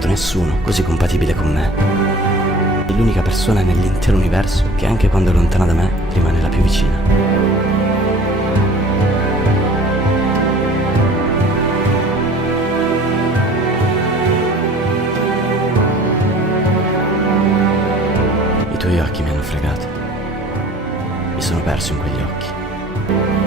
trovato nessuno così compatibile con me. È l'unica persona nell'intero universo che anche quando è lontana da me rimane la più vicina. I tuoi occhi mi hanno fregato. Mi sono perso in quegli occhi.